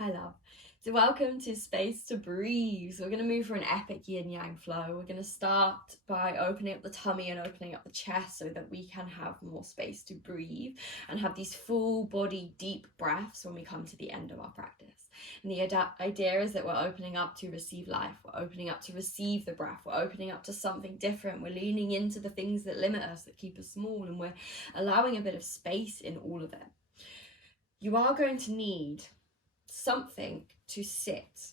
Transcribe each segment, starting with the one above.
Hi, love. So welcome to Space to Breathe. So we're going to move for an epic yin-yang flow. We're going to start by opening up the tummy and opening up the chest so that we can have more space to breathe and have these full body deep breaths when we come to the end of our practice. And the idea is that we're opening up to receive life. We're opening up to receive the breath. We're opening up to something different. We're leaning into the things that limit us, that keep us small, and we're allowing a bit of space in all of it. You are going to need something to sit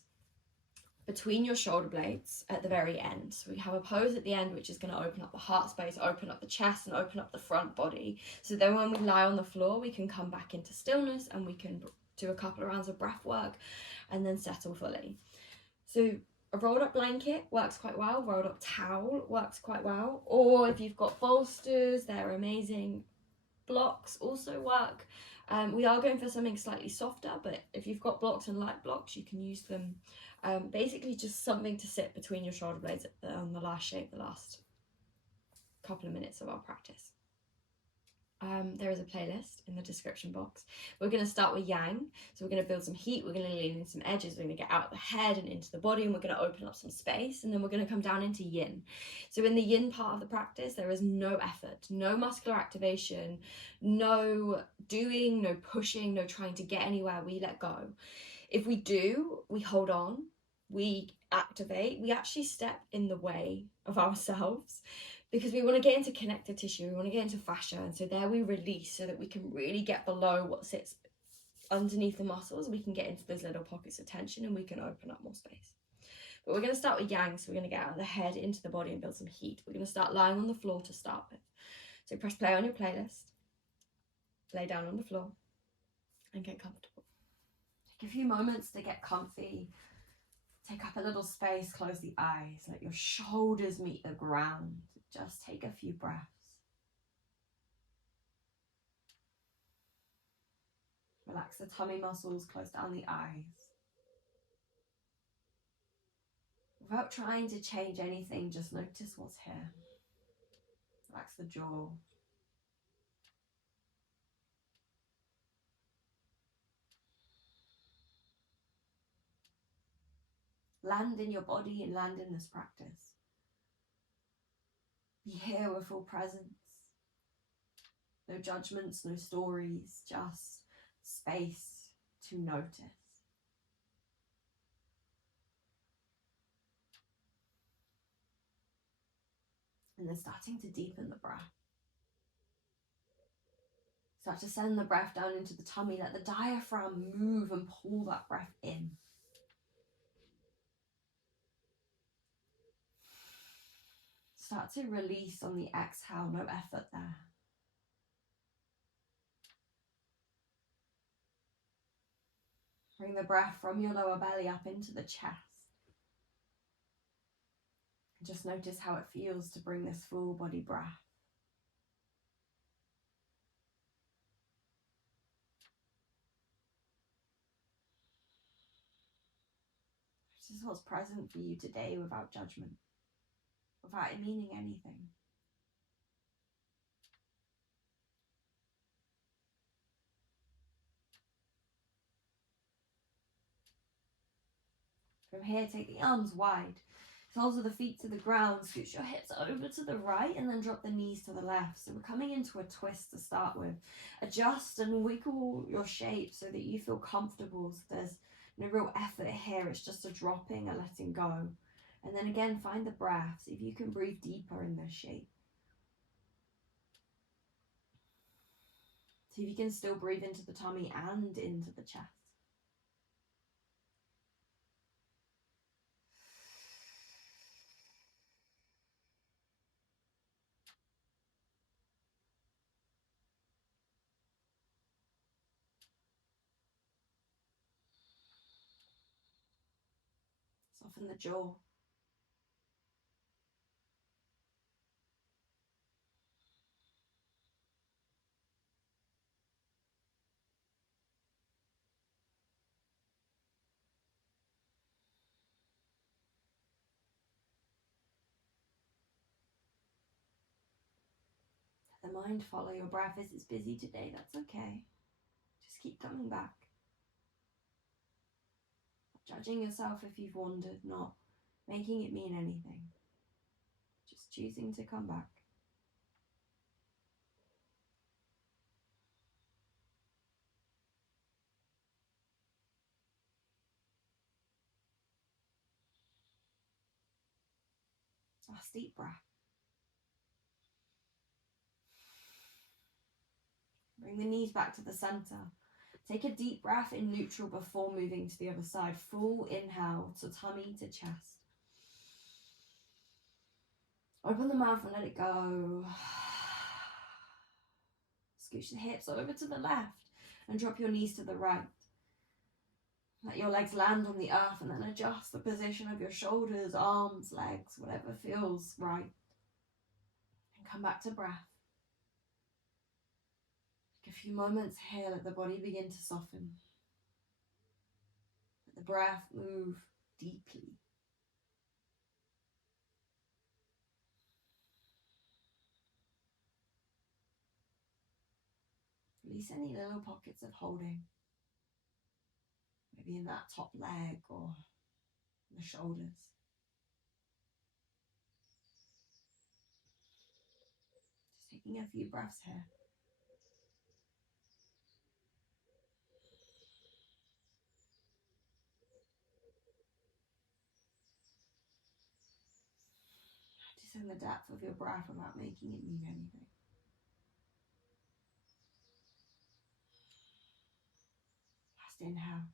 between your shoulder blades at the very end. So we have a pose at the end which is going to open up the heart space, open up the chest, and open up the front body. So then when we lie on the floor, we can come back into stillness and we can do a couple of rounds of breath work and then settle fully. So a rolled up blanket works quite well, rolled up towel works quite well, or if you've got bolsters, they're amazing. Blocks also work. We are going for something slightly softer, but if you've got blocks and light blocks, you can use them. Basically just something to sit between your shoulder blades on the last shape, the last couple of minutes of our practice. There is a playlist in the description box. We're going to start with yang, so we're going to build some heat, we're going to lean in some edges, we're going to get out the head and into the body, and we're going to open up some space, and then we're going to come down into yin. So in the yin part of the practice, there is no effort, no muscular activation, no doing, no pushing, no trying to get anywhere. We let go. If we do, we hold on, we activate, we actually step in the way of ourselves, because we want to get into connective tissue, we want to get into fascia, and so there we release so that we can really get below what sits underneath the muscles. We can get into those little pockets of tension and we can open up more space. But we're going to start with yang, so we're going to get out of the head into the body and build some heat. We're going to start lying on the floor to start with. So press play on your playlist, lay down on the floor and get comfortable. Take a few moments to get comfy. Take up a little space, close the eyes, let your shoulders meet the ground. Just take a few breaths. Relax the tummy muscles, close down the eyes. Without trying to change anything, just notice what's here. Relax the jaw. Land in your body and land in this practice. Be here with full presence. No judgments, no stories, just space to notice. And then starting to deepen the breath. Start to send the breath down into the tummy. Let the diaphragm move and pull that breath in. Start to release on the exhale, no effort there. Bring the breath from your lower belly up into the chest. And just notice how it feels to bring this full body breath. This is what's present for you today without judgment, without it meaning anything. From here, take the arms wide. Soles of the feet to the ground. Scooch your hips over to the right and then drop the knees to the left. So we're coming into a twist to start with. Adjust and wiggle your shape so that you feel comfortable. So there's no real effort here. It's just a dropping, a letting go. And then again, find the breath. See if you can breathe deeper in this shape. See if you can still breathe into the tummy and into the chest. Soften the jaw. Let the mind follow your breath. If it's busy today, that's okay. Just keep coming back. judging yourself if you've wandered, not making it mean anything. Just choosing to come back. Last deep breath. Bring the knees back to the center. Take a deep breath in neutral before moving to the other side. Full inhale to tummy to chest. Open the mouth and let it go. Scooch the hips over to the left and drop your knees to the right. Let your legs land on the earth and then adjust the position of your shoulders, arms, legs, whatever feels right. And come back to breath. Take a few moments here, let the body begin to soften. Let the breath move deeply. Release any little pockets of holding. Maybe in that top leg or the shoulders. Just taking a few breaths here. Just in the depth of your breath without making it mean anything. Last inhale.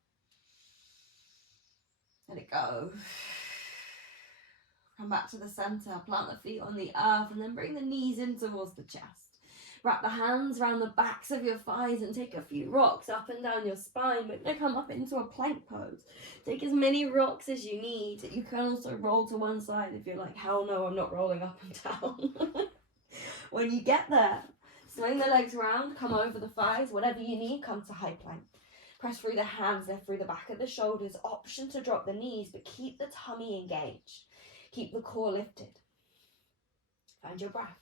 Let it go. Come back to the center, plant the feet on the earth, and then bring the knees in towards the chest. Wrap the hands around the backs of your thighs and take a few rocks up and down your spine. We're going to come up into a plank pose. Take as many rocks as you need. You can also roll to one side if you're like, hell no, I'm not rolling up and down. When you get there, swing the legs around, come over the thighs, whatever you need, come to high plank. Press through the hands, lift through the back of the shoulders. Option to drop the knees, but keep the tummy engaged. Keep the core lifted. Find your breath.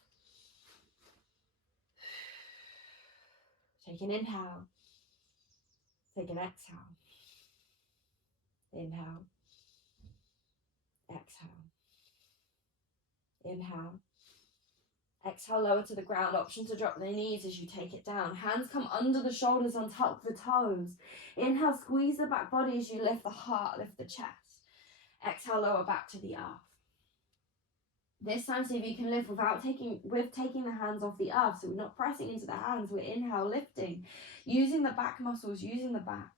Take an inhale. Take an exhale. Inhale. Exhale. Inhale. Exhale, lower to the ground. Option to drop the knees as you take it down. Hands come under the shoulders, untuck the toes. Inhale, squeeze the back body as you lift the heart, lift the chest. Exhale, lower back to the earth. This time, see if you can lift without taking the hands off the earth. So we're not pressing into the hands. We're inhale, lifting, using the back muscles, using the back.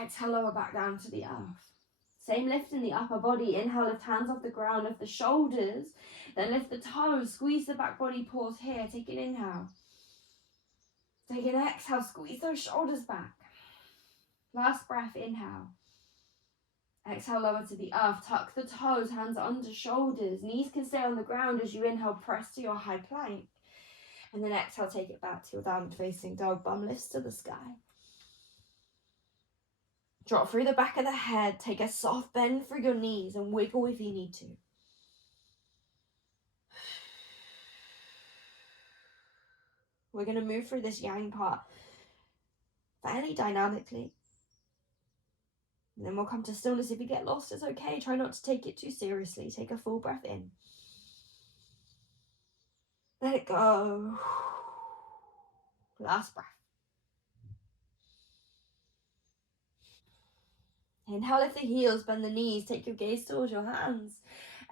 Exhale, lower back down to the earth. Same lift in the upper body. Inhale, lift hands off the ground, lift the shoulders, then lift the toes, squeeze the back body, pause here. Take an inhale. Take an exhale, squeeze those shoulders back. Last breath, inhale. Exhale, lower to the earth, tuck the toes, hands under shoulders. Knees can stay on the ground as you inhale, press to your high plank. And then exhale, take it back to your downward facing dog, bum lifts to the sky. Drop through the back of the head, take a soft bend through your knees and wiggle if you need to. We're going to move through this yang part fairly dynamically. And then we'll come to stillness. If you get lost, it's okay. Try not to take it too seriously. Take a full breath in. Let it go. Last breath. Inhale, lift the heels, bend the knees. Take your gaze towards your hands.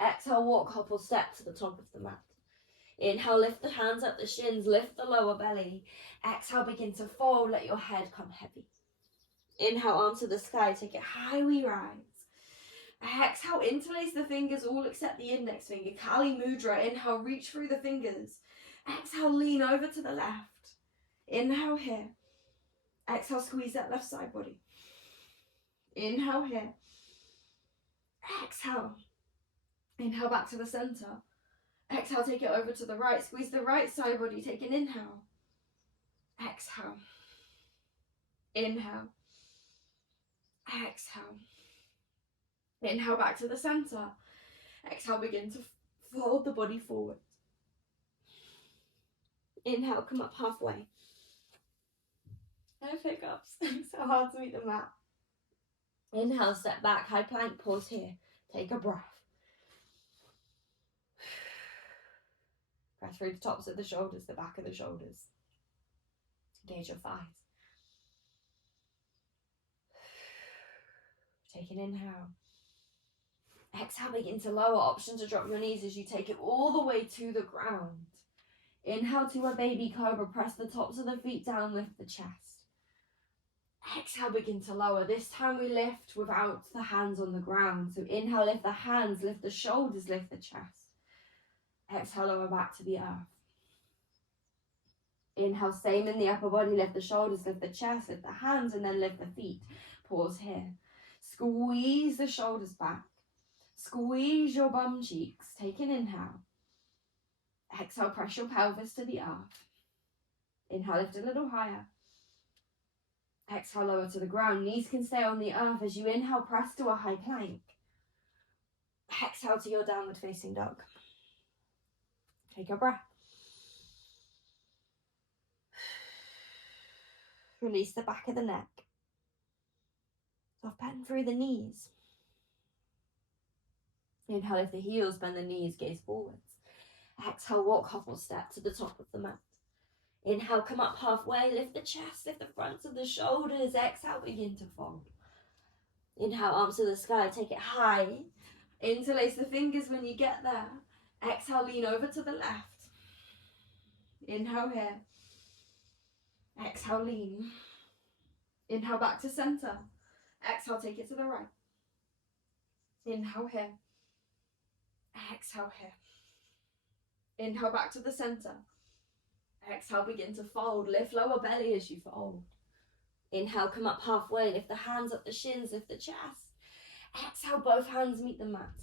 Exhale, walk, hop or step to the top of the mat. Inhale, lift the hands up the shins, lift the lower belly. Exhale, begin to fold, let your head come heavy. Inhale, arms to the sky, take it high, we rise. Exhale, interlace the fingers, all except the index finger. Kali Mudra. Inhale, reach through the fingers. Exhale, lean over to the left. Inhale here. Exhale, squeeze that left side body. Inhale here. Exhale. Inhale back to the center. Exhale, take it over to the right. Squeeze the right side body. Take an inhale. Exhale. Inhale. Exhale. Inhale back to the center. Exhale, begin to fold the body forward. Inhale, come up halfway. No pickups. So hard to meet the mat. Inhale, step back, high plank, pause here. Take a breath. Press through the tops of the shoulders, the back of the shoulders. Engage your thighs. Take an inhale. Exhale, begin to lower. Option to drop your knees as you take it all the way to the ground. Inhale to a baby cobra. Press the tops of the feet down, lift the chest. Exhale, begin to lower. This time we lift without the hands on the ground. So inhale, lift the hands, lift the shoulders, lift the chest. Exhale, lower back to the earth. Inhale, same in the upper body. Lift the shoulders, lift the chest, lift the hands, and then lift the feet. Pause here. Squeeze the shoulders back. Squeeze your bum cheeks. Take an inhale. Exhale, press your pelvis to the earth. Inhale, lift a little higher. Exhale, lower to the ground. Knees can stay on the earth as you inhale, press to a high plank. Exhale to your downward facing dog. Take a breath. Release the back of the neck. Soft bend through the knees. Inhale, lift the heels, bend the knees, gaze forwards. Exhale, walk hobble step to the top of the mat. Inhale, come up halfway, lift the chest, lift the fronts of the shoulders. Exhale, begin to fold. Inhale, arms to the sky, take it high. Interlace the fingers when you get there. Exhale, lean over to the left. Inhale here. Exhale, lean. Inhale, back to center. Exhale, take it to the right. Inhale here. Exhale here. Inhale, back to the center. Exhale, begin to fold. Lift lower belly as you fold. Inhale, come up halfway. Lift the hands up the shins, lift the chest. Exhale, both hands meet the mat.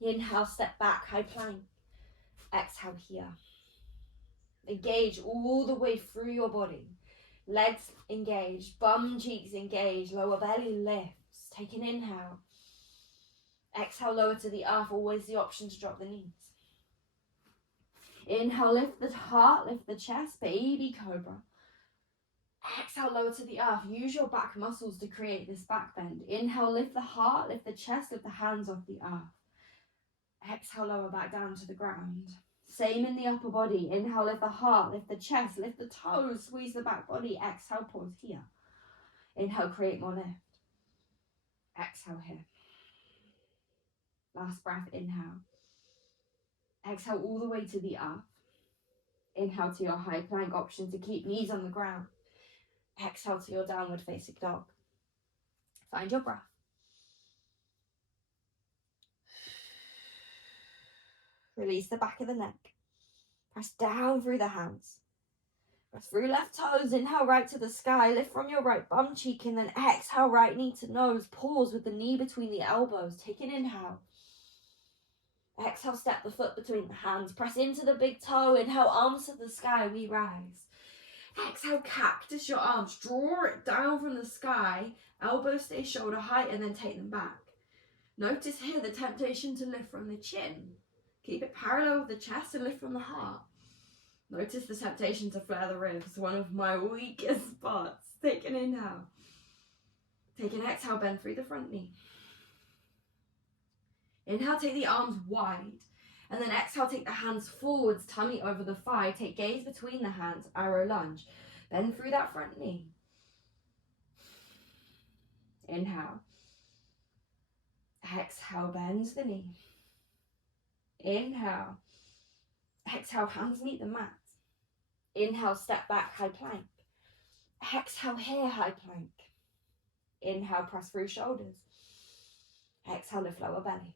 Inhale, step back, high plank. Exhale here. Engage all the way through your body. Legs engage, bum cheeks engage, lower belly lifts. Take an inhale. Exhale, lower to the earth, always the option to drop the knees. Inhale, lift the heart, lift the chest, baby cobra. Exhale, lower to the earth. Use your back muscles to create this back bend. Inhale, lift the heart, lift the chest, lift the hands off the earth. Exhale, lower back down to the ground. Same in the upper body. Inhale, lift the heart, lift the chest, lift the toes, squeeze the back body. Exhale, pause here. Inhale, create more lift. Exhale here. Last breath, inhale. Exhale all the way to the earth. Inhale to your high plank, option to keep knees on the ground. Exhale to your downward facing dog. Find your breath. Release the back of the neck. Press down through the hands. Press through left toes. Inhale right to the sky. Lift from your right bum cheek and then exhale right knee to nose. Pause with the knee between the elbows. Take an inhale. Exhale, step the foot between the hands. Press into the big toe. Inhale, arms to the sky. We rise. Exhale, cactus your arms. Draw it down from the sky. Elbows stay shoulder height and then take them back. Notice here the temptation to lift from the chin. Keep it parallel with the chest and lift from the heart. Notice the temptation to flare the ribs, one of my weakest spots. Take an inhale. Take an exhale, bend through the front knee. Inhale, take the arms wide. And then exhale, take the hands forwards, tummy over the thigh. Take gaze between the hands, arrow lunge. Bend through that front knee. Inhale. Exhale, bend the knee. Inhale. Exhale, hands meet the mat. Inhale, step back, high plank. Exhale, here, high plank. Inhale, press through shoulders. Exhale, lift lower belly.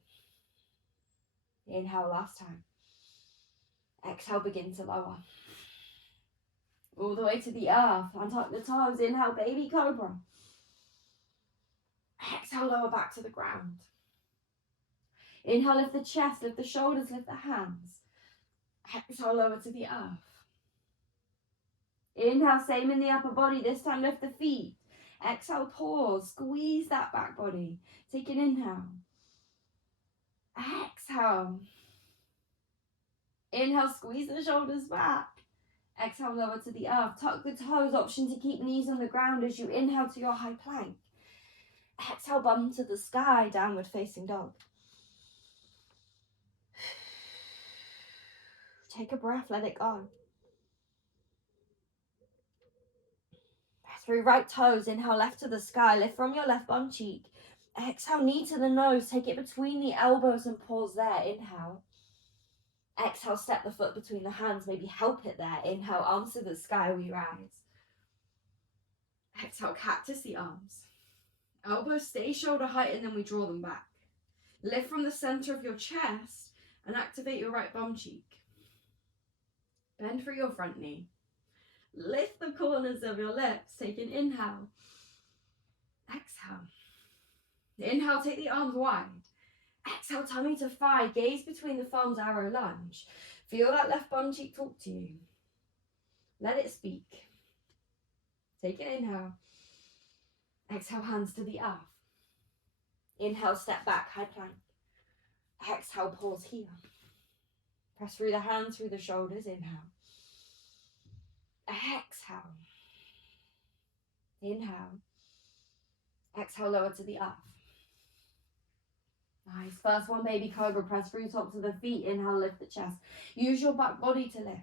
Inhale, last time. Exhale, begin to lower. All the way to the earth. Untuck the toes. Inhale, baby cobra. Exhale, lower back to the ground. Inhale, lift the chest, lift the shoulders, lift the hands. Exhale, lower to the earth. Inhale, same in the upper body. This time, lift the feet. Exhale, pause. Squeeze that back body. Take an inhale. Exhale. Inhale, squeeze the shoulders back. Exhale, lower to the earth. Tuck the toes, option to keep knees on the ground as you inhale to your high plank. Exhale, bum to the sky, downward facing dog. Take a breath, let it go. Press through right toes, inhale left to the sky, lift from your left bum cheek. Exhale, knee to the nose, take it between the elbows and pause there, inhale. Exhale, step the foot between the hands, maybe help it there. Inhale, arms to the sky, we rise. Exhale, cactus the arms. Elbows stay shoulder height and then we draw them back. Lift from the center of your chest and activate your right bum cheek. Bend through your front knee. Lift the corners of your lips. Take an inhale. Exhale. Inhale, take the arms wide. Exhale, tummy to thigh. Gaze between the thumbs, arrow lunge. Feel that left bum cheek talk to you. Let it speak. Take an inhale. Exhale, hands to the earth. Inhale, step back, high plank. Exhale, pause here. Press through the hands, through the shoulders. Inhale. Exhale. Inhale. Exhale, lower to the earth. Nice. First one, baby cobra. Press through tops of the feet. Inhale, lift the chest. Use your back body to lift.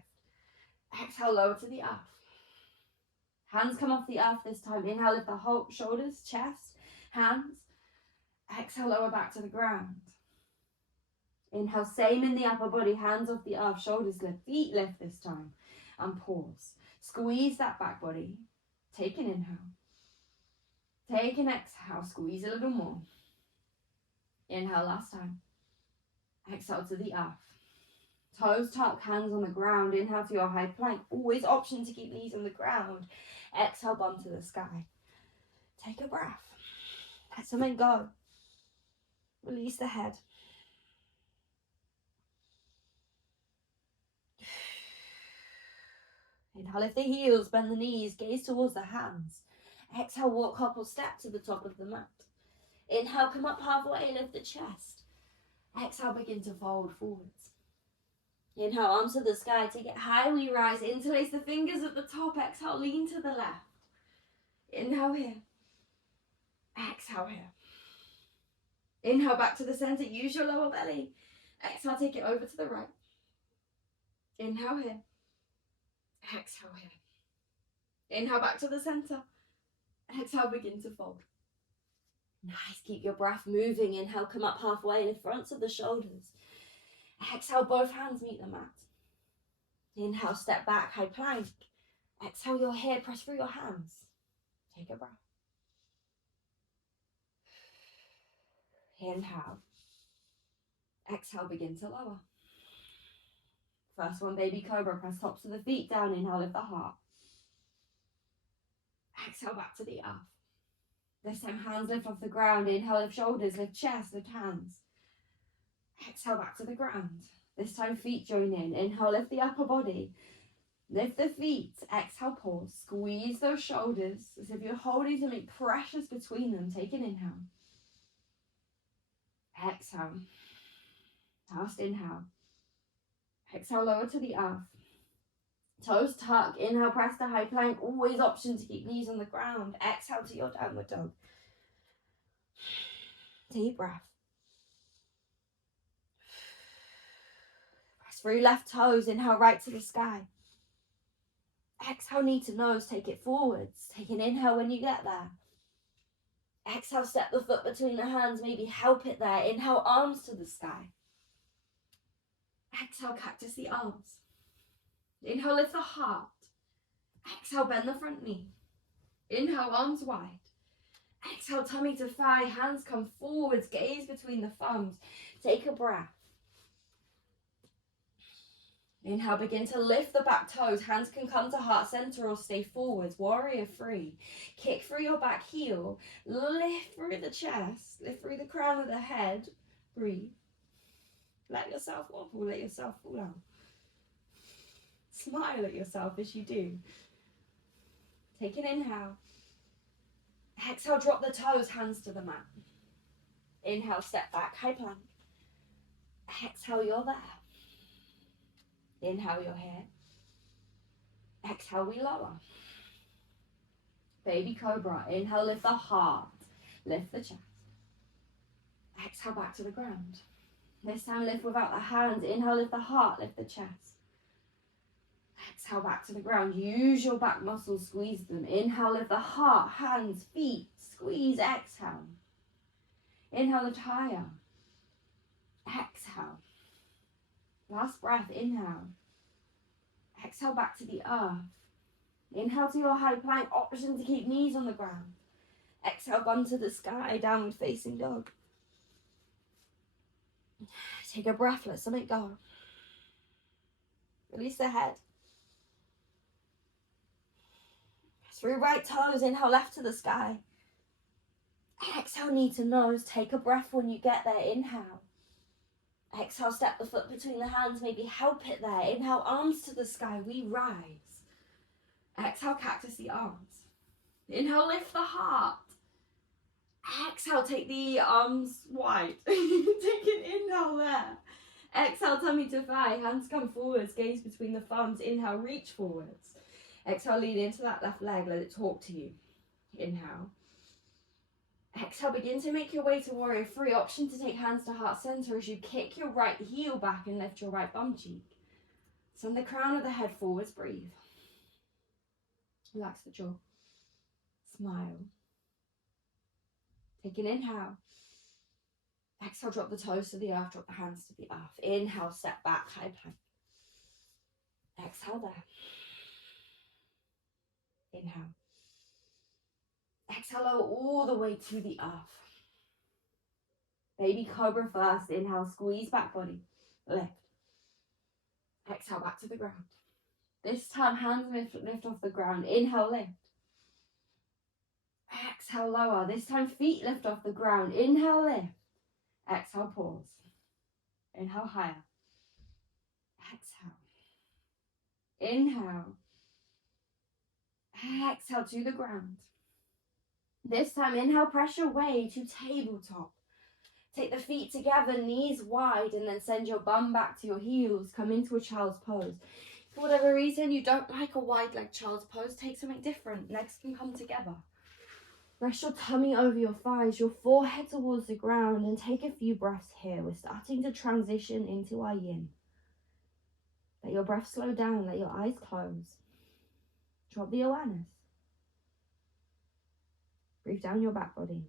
Exhale, lower to the earth. Hands come off the earth this time. Inhale, lift the whole shoulders, chest, hands. Exhale, lower back to the ground. Inhale, same in the upper body. Hands off the earth, shoulders lift, feet lift this time. And pause. Squeeze that back body. Take an inhale. Take an exhale. Squeeze a little more. Inhale, last time. Exhale to the earth. Toes tuck, hands on the ground. Inhale to your high plank. Always option to keep knees on the ground. Exhale, bum to the sky. Take a breath. Let something go. Release the head. Inhale, lift the heels, bend the knees, gaze towards the hands. Exhale, walk couple step to the top of the mat. Inhale, come up halfway, lift the chest. Exhale, begin to fold forwards. Inhale, arms to the sky, take it high, we rise. Interlace the fingers at the top. Exhale, lean to the left. Inhale here. Exhale here. Inhale, back to the center. Use your lower belly. Exhale, take it over to the right. Inhale here. Exhale here. Inhale, back to the center. Exhale, begin to fold. Nice, keep your breath moving. Inhale, come up halfway, lift fronts of the shoulders. Exhale, both hands meet the mat. Inhale, step back, high plank. Exhale, your hair, press through your hands. Take a breath. Inhale. Exhale, begin to lower. First one, baby cobra, press tops of the feet down. Inhale, lift the heart. Exhale, back to the earth. This time, hands lift off the ground. Inhale, lift shoulders, lift chest, lift hands. Exhale, back to the ground. This time, feet join in. Inhale, lift the upper body. Lift the feet. Exhale, pause. Squeeze those shoulders as if you're holding something precious between them. Take an inhale. Exhale. Last inhale. Exhale, lower to the earth. Toes tuck. Inhale, press to high plank. Always option to keep knees on the ground. Exhale to your downward dog. Deep breath. Press through left toes. Inhale, right to the sky. Exhale, knee to nose. Take it forwards. Take an inhale when you get there. Exhale, step the foot between the hands. Maybe help it there. Inhale, arms to the sky. Exhale, cactus the arms. Inhale, lift the heart. Exhale, bend the front knee. Inhale, arms wide. Exhale, tummy to thigh. Hands come forwards. Gaze between the thumbs. Take a breath. Inhale, begin to lift the back toes. Hands can come to heart center or stay forwards. Warrior three. Kick through your back heel. Lift through the chest. Lift through the crown of the head. Breathe. Let yourself wobble. Let yourself fall out. Smile at yourself as you do. Take an inhale. Exhale, drop the toes, hands to the mat. Inhale, step back, high plank. Exhale, you're there. Inhale, you're here. Exhale, we lower. Baby cobra. Inhale, lift the heart. Lift the chest. Exhale back to the ground. This time lift without the hands. Inhale, lift the heart, lift the chest. Exhale back to the ground. Use your back muscles, squeeze them. Inhale, lift the heart, hands, feet, squeeze, exhale. Inhale, lift higher. Exhale. Last breath, inhale. Exhale back to the earth. Inhale to your high plank, option to keep knees on the ground. Exhale, bum to the sky, downward facing dog. Take a breath, let something go. Release the head. Through right toes, inhale left to the sky. Exhale, knee to nose. Take a breath when you get there, inhale. Exhale, step the foot between the hands, maybe help it there. Inhale, arms to the sky, we rise. Exhale, cactus the arms. Inhale, lift the heart. Exhale, take the arms wide. Take an inhale there. Exhale, tummy to thigh, hands come forwards, gaze between the thumbs. Inhale, reach forwards. Exhale, lean into that left leg, let it talk to you. Inhale. Exhale, begin to make your way to warrior three. Option to take hands to heart center as you kick your right heel back and lift your right bum cheek. Send the crown of the head forwards, breathe. Relax the jaw. Smile. Take an inhale. Exhale, drop the toes to the earth, drop the hands to the earth. Inhale, step back, high plank. Exhale there. Inhale. Exhale, lower all the way to the earth. Baby cobra first. Inhale, squeeze back body. Lift. Exhale, back to the ground. This time, hands lift off the ground. Inhale, lift. Exhale, lower. This time, feet lift off the ground. Inhale, lift. Exhale, pause. Inhale, higher. Exhale. Inhale. Exhale to the ground. This time, inhale, press your way to tabletop. Take the feet together, knees wide, and then send your bum back to your heels. Come into a child's pose. For whatever reason you don't like a wide leg child's pose, take something different. Legs can come together. Rest your tummy over your thighs, your forehead towards the ground, and take a few breaths here. We're starting to transition into our yin. Let your breath slow down, let your eyes close. Drop the awareness. Breathe down your back body.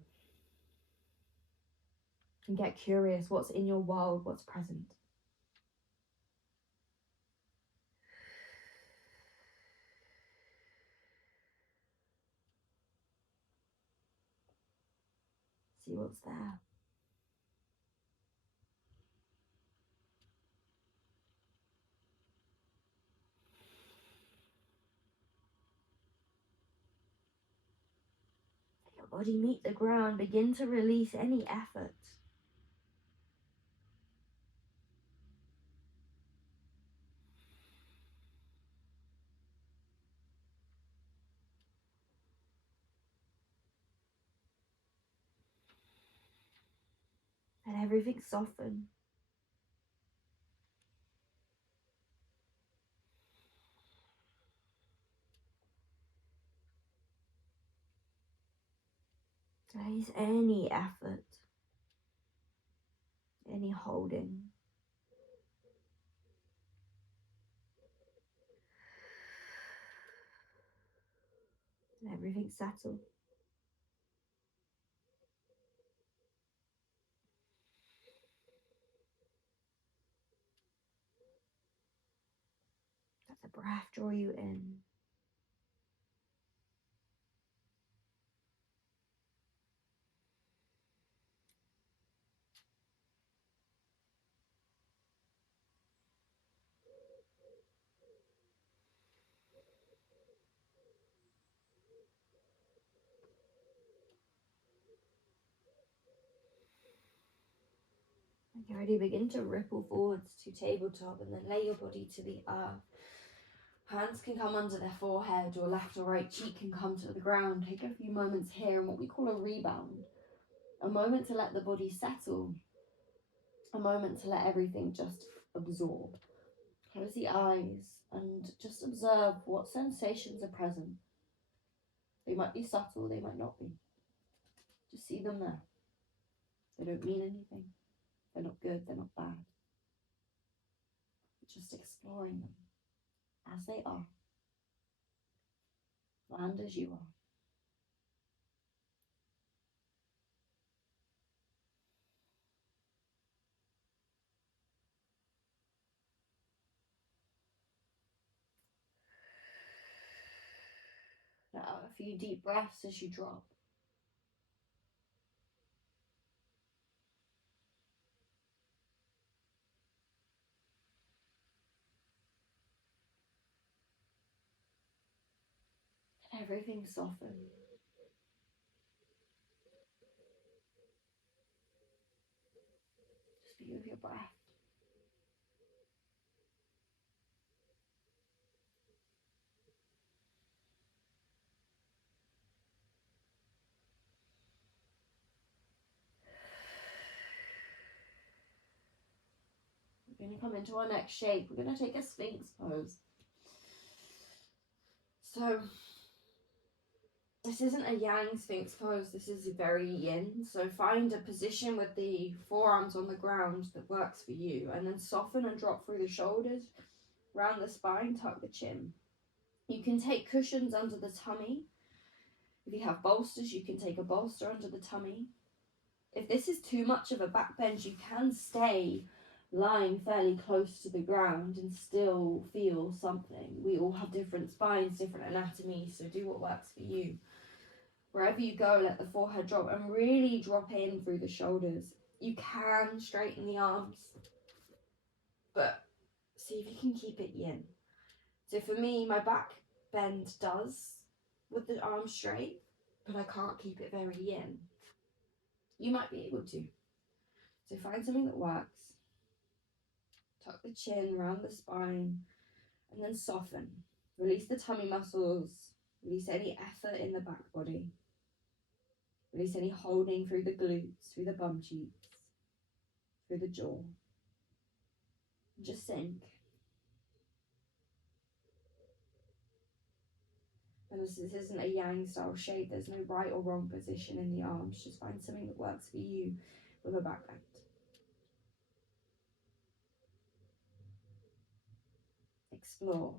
And get curious, what's in your world, what's present. See what's there. Let your body meet the ground. Begin to release any effort. Let everything soften. Release any effort, any holding. Let everything settle. Let the breath draw you in. When you're ready, begin to ripple forwards to tabletop and then lay your body to the earth. Hands can come under their forehead, your left or right cheek can come to the ground. Take a few moments here in what we call a rebound. A moment to let the body settle. A moment to let everything just absorb. Close the eyes and just observe what sensations are present. They might be subtle, they might not be. Just see them there. They don't mean anything. They're not good, they're not bad. Just exploring them as they are. Land as you are. Now, a few deep breaths as you drop. And everything softens. Just be with your breath. We're going to come into our next shape. We're going to take a Sphinx pose. So, this isn't a yang Sphinx pose, this is very yin. So find a position with the forearms on the ground that works for you, and then soften and drop through the shoulders, round the spine, tuck the chin. You can take cushions under the tummy. If you have bolsters, you can take a bolster under the tummy. If this is too much of a back bend, you can stay lying fairly close to the ground and still feel something. We all have different spines, different anatomy, so do what works for you. Wherever you go, let the forehead drop and really drop in through the shoulders. You can straighten the arms, but see if you can keep it yin. So for me, my back bend does with the arms straight, but I can't keep it very yin. You might be able to. So find something that works. Tuck the chin, round the spine, and then soften. Release the tummy muscles. Release any effort in the back body. Release any holding through the glutes, through the bum cheeks, through the jaw. Just sink. And this isn't a yang style shape. There's no right or wrong position in the arms. Just find something that works for you with a back bend. Explore,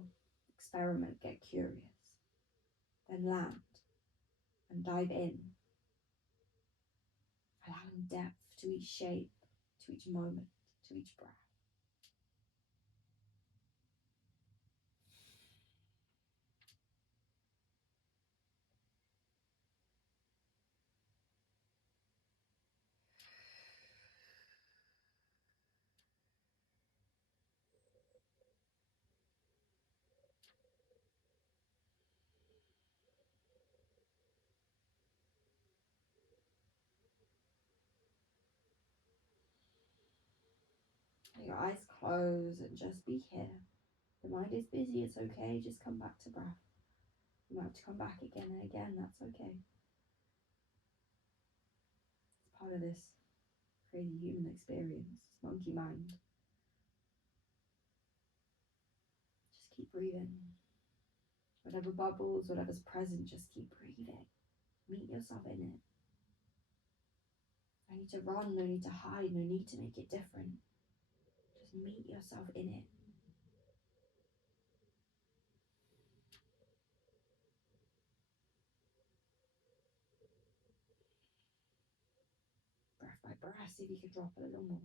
experiment, get curious. Then land and dive in. Allowing depth to each shape, to each moment, to each breath. Your eyes close and just be here. The mind is busy, it's okay, just come back to breath. You might have to come back again and again, that's okay. It's part of this crazy human experience, monkey mind. Just keep breathing. Whatever bubbles, whatever's present, just keep breathing. Meet yourself in it. No need to run, no need to hide, no need to make it different. Just meet yourself in it. Breath by breath, see if you can drop it a little more.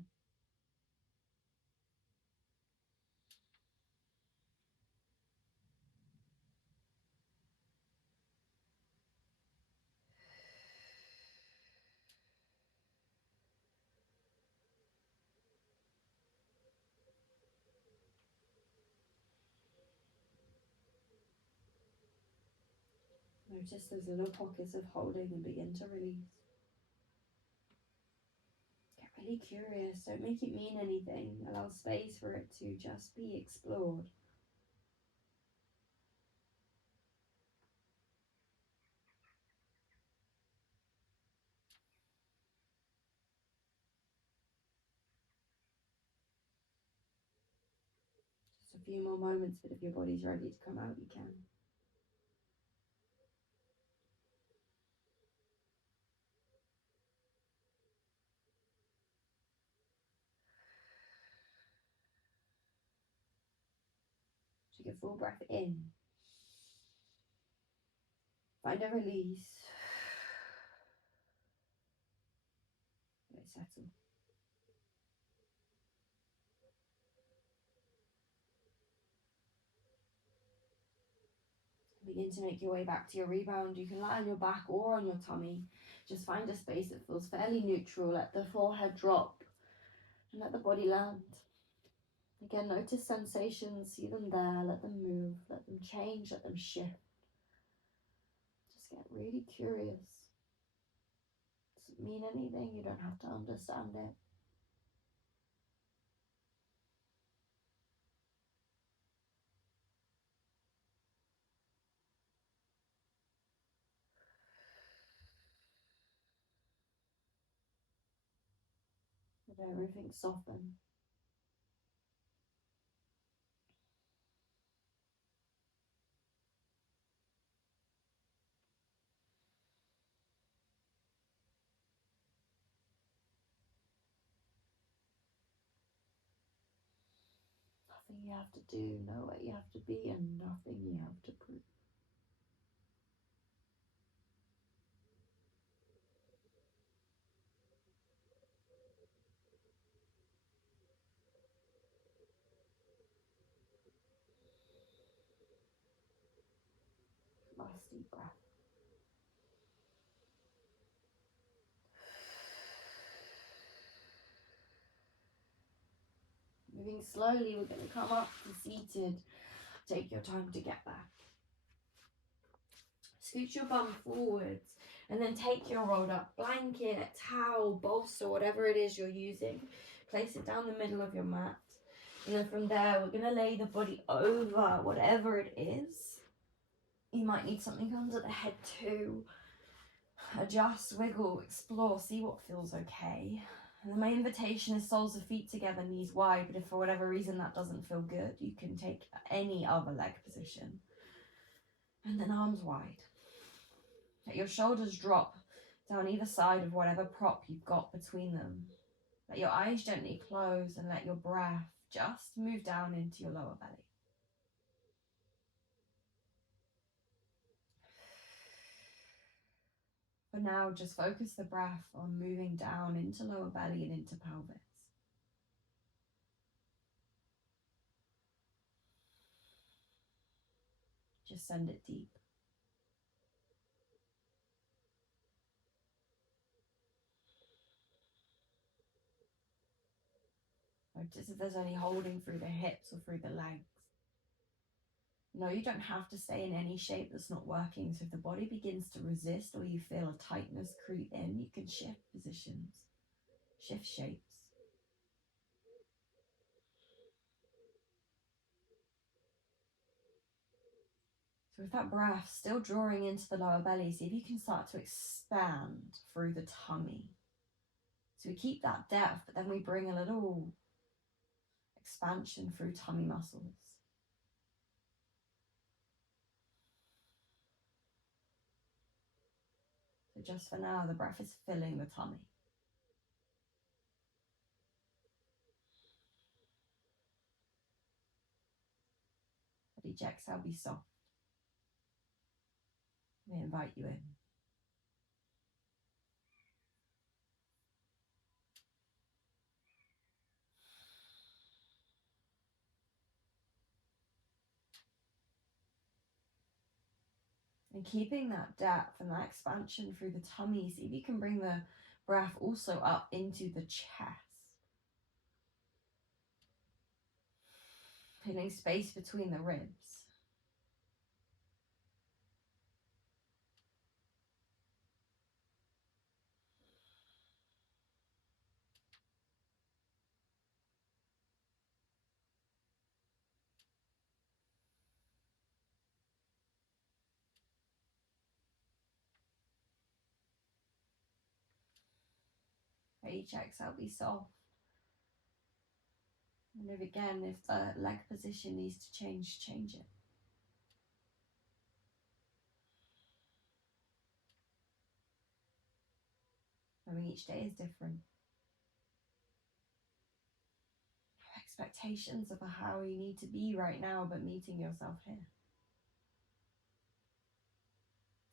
Notice those little pockets of holding and begin to release. Get really curious, don't make it mean anything. Allow space for it to just be explored. Just a few more moments, but if your body's ready to come out, you can. your full breath in. Find a release. Let it settle. Begin to make your way back to your rebound. You can lie on your back or on your tummy. Just find a space that feels fairly neutral. Let the forehead drop and let the body land. Again, notice sensations, see them there, let them move, let them change, let them shift. Just get really curious. Doesn't mean anything, you don't have to understand it. Let everything soften. Nothing you have to do, know what you have to be, and nothing you have to prove. Last deep breath. Moving slowly, we're going to come up to seated. Take your time to get back. Scoot your bum forwards and then take your rolled up blanket, towel, bolster, whatever it is you're using. Place it down the middle of your mat. And then from there, we're going to lay the body over whatever it is. You might need something under the head too. Adjust, wiggle, explore, see what feels okay. And then my invitation is soles of feet together, knees wide, but if for whatever reason that doesn't feel good, you can take any other leg position. And then arms wide. Let your shoulders drop down either side of whatever prop you've got between them. Let your eyes gently close and let your breath just move down into your lower belly. For now, just focus the breath on moving down into lower belly and into pelvis. Just send it deep. Notice if there's any holding through the hips or through the legs. No, you don't have to stay in any shape that's not working. So if the body begins to resist or you feel a tightness creep in, you can shift positions, shift shapes. So with that breath still drawing into the lower belly, see if you can start to expand through the tummy. So we keep that depth, but then we bring a little expansion through tummy muscles. So just for now, the breath is filling the tummy. But each exhale be soft. We invite you in. And keeping that depth and that expansion through the tummy, see if you can bring the breath also up into the chest. Feeling space between the ribs. Each exhale be soft. And if the leg position needs to change, change it. I mean, each day is different. expectations of how you need to be right now, but meeting yourself here.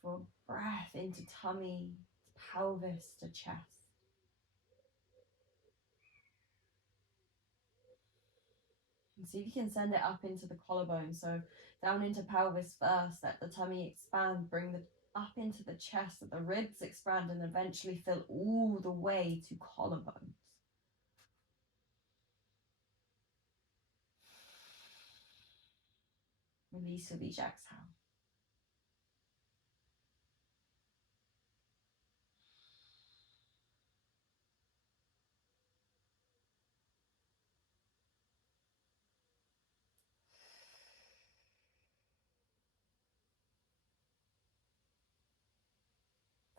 For breath into tummy, to pelvis, to chest. And see if you can send it up into the collarbone. So down into pelvis first, let the tummy expand, bring the up into the chest, let the ribs expand, and eventually fill all the way to collarbones. Release with each exhale.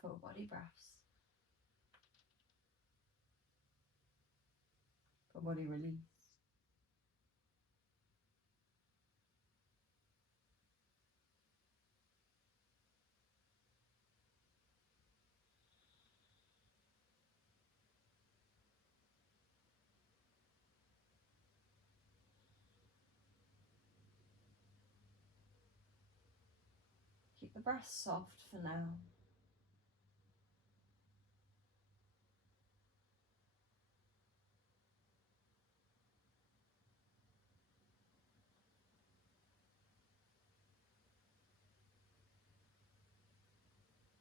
Full body breaths. Full body release. Keep the breath soft for now.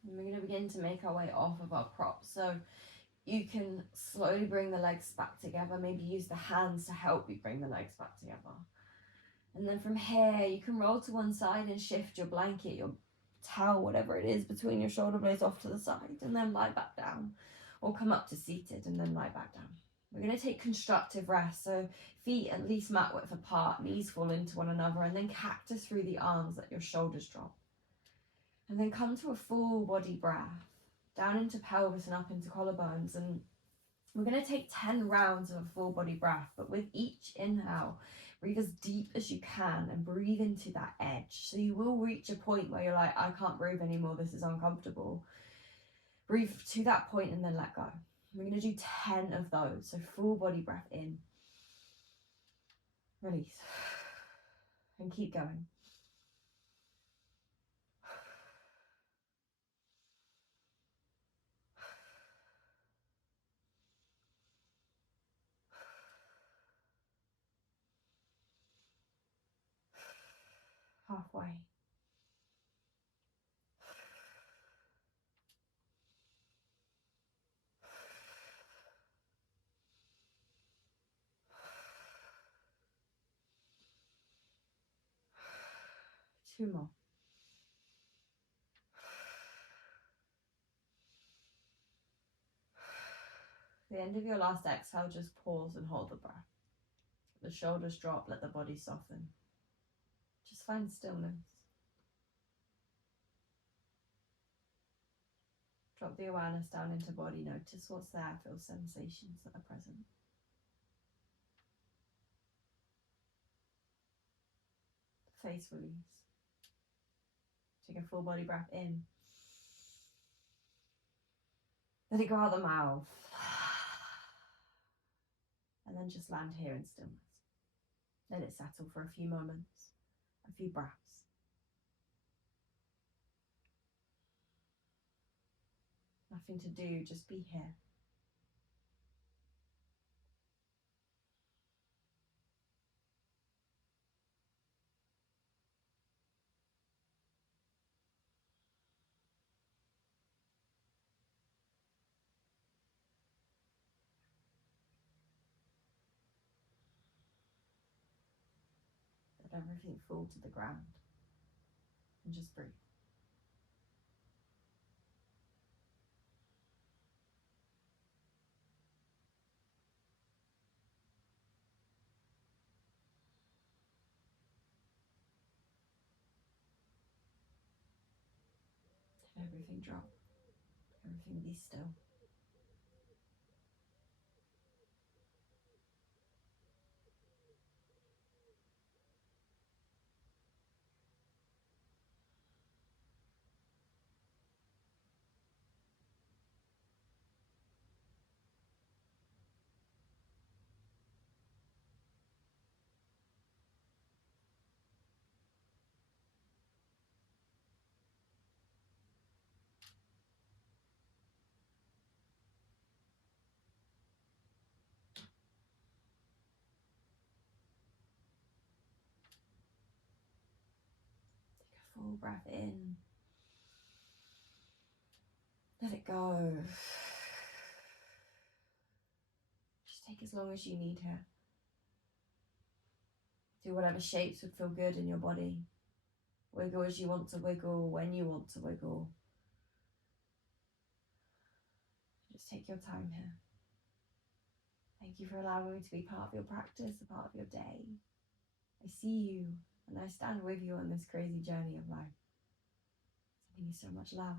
And we're going to begin to make our way off of our props. So you can slowly bring the legs back together. Maybe use the hands to help you bring the legs back together. And then from here, you can roll to one side and shift your blanket, your towel, whatever it is, between your shoulder blades off to the side, and then lie back down. Or come up to seated and then lie back down. We're going to take constructive rest. So feet at least mat width apart, knees fall into one another, and then cactus through the arms, let your shoulders drop. And then come to a full body breath, down into pelvis and up into collarbones. And we're going to take 10 rounds of a full body breath, but with each inhale, breathe as deep as you can and breathe into that edge. So you will reach a point where you're like, I can't breathe anymore, this is uncomfortable. Breathe to that point and then let go. We're going to do 10 of those. So full body breath in, release, and keep going. Halfway. Two more. At the end of your last exhale, just pause and hold the breath. The shoulders drop, let the body soften. Just find stillness. Drop the awareness down into body. Notice what's there. Feel sensations that are present. Face release. Take a full body breath in. Let it go out the mouth. And then just land here in stillness. Let it settle for a few moments, a few breaths. Nothing to do, just be here. Let everything fall to the ground and just breathe. Let everything drop. Everything be still. full breath in. Let it go. Just take as long as you need here. Do whatever shapes would feel good in your body. Wiggle as you want to wiggle, when you want to wiggle. Just take your time here. Thank you for allowing me to be part of your practice, a part of your day. I see you and I stand with you on this crazy journey of life. Sending you so much love.